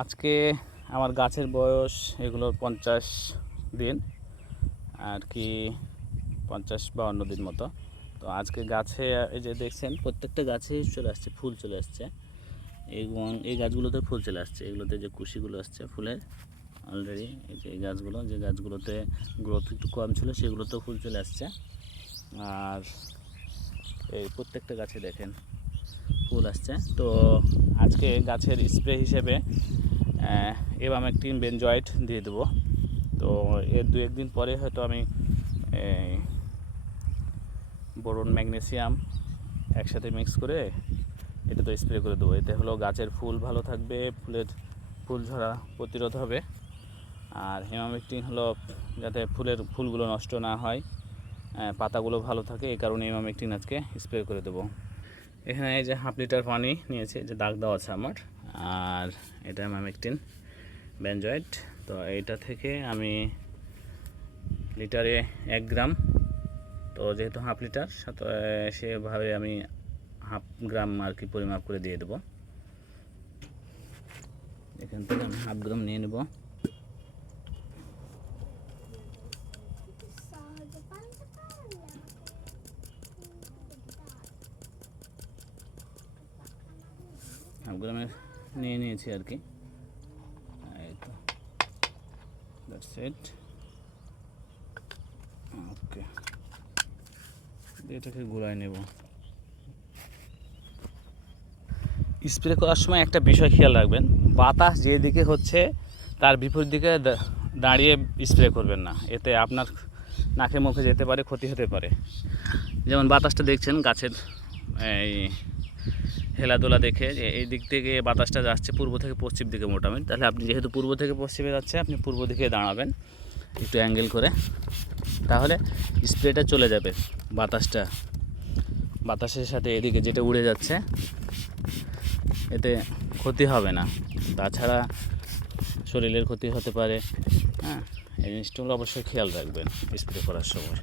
আজকে আমার গাছের বয়স এগুলোর পঞ্চাশ দিন, আর কি পঞ্চাশ বা অন্য দিন মতো। তো আজকে গাছে, এই যে দেখছেন, প্রত্যেকটা গাছে চলে আসছে, ফুল চলে আসছে। এবং এই গাছগুলোতে ফুল চলে আসছে। এগুলোতে যে কুশিগুলো আসছে, ফুলের অলরেডি এই যে এই গাছগুলো, যে গাছগুলোতে গ্রোথ একটু কম ছিল, সেগুলোতেও ফুল চলে আসছে। আর এই প্রত্যেকটা গাছে দেখেন, ফুল আসছে। তো আজকে গাছের স্প্রে হিসেবে এবাম একটি বেনজয়েট দিয়ে দেবো। তো এর দু একদিন পরে হয়তো আমি বোরন ম্যাগনেসিয়াম একসাথে মিক্স করে এটা তো স্প্রে করে দেবো। এতে হলো গাছের ফুল ভালো থাকবে, ফুলের ফুল ঝরা প্রতিরোধ হবে। আর হেমামেকটিন হলো যাতে ফুলের ফুলগুলো নষ্ট না হয় পাতাগুলো ভালো থাকে, এই কারণে হেমামেকটিন আজকে স্প্রে করে দেবো। এখানে এই যে হাফ লিটার পানি নিয়েছে যে দাগ দেওয়া আছে আমার। আর এটা হেমামেকটিন বেনজয়েড তো এইটা থেকে আমি লিটারে এক গ্রাম। তো যেহেতু হাফ লিটার সেভাবে আমি হাফ গ্রাম আর কি পরিমাপ করে দিয়ে দেবো। এখান থেকে আমি হাফ গ্রাম নিয়ে নেব। হাফ গ্রামের নিয়ে নিয়েছি আর কি। এই তো। দ্যাটস ওকে এটাকে গুড়ায় নেব। স্প্রে করার সময় একটা বিষয় খেয়াল রাখবেন, বাতাস যেদিকে হচ্ছে তার বিপরীত দিকে দাঁড়িয়ে স্প্রে করবেন না। এতে আপনার নাকে মুখে যেতে পারে, ক্ষতি হতে পারে। যেমন বাতাসটা দেখছেন, গাছের এই হেলাদোলা দেখে যে এই দিক থেকে বাতাসটা যাচ্ছে পূর্ব থেকে পশ্চিম দিকে মোটামুটি। তাহলে আপনি যেহেতু পূর্ব থেকে পশ্চিমে যাচ্ছে আপনি পূর্ব দিকে দাঁড়াবেন একটু অ্যাঙ্গেল করে। তাহলে স্প্রেটা চলে যাবে বাতাসটা। বাতাসের সাথে এদিকে যেটা উড়ে যাচ্ছে, এতে ক্ষতি হবে না। তাছাড়া শরীরের ক্ষতি হতে পারে। হ্যাঁ এই জিনিসটা অবশ্যই খেয়াল রাখবেন স্প্রে করার সময়।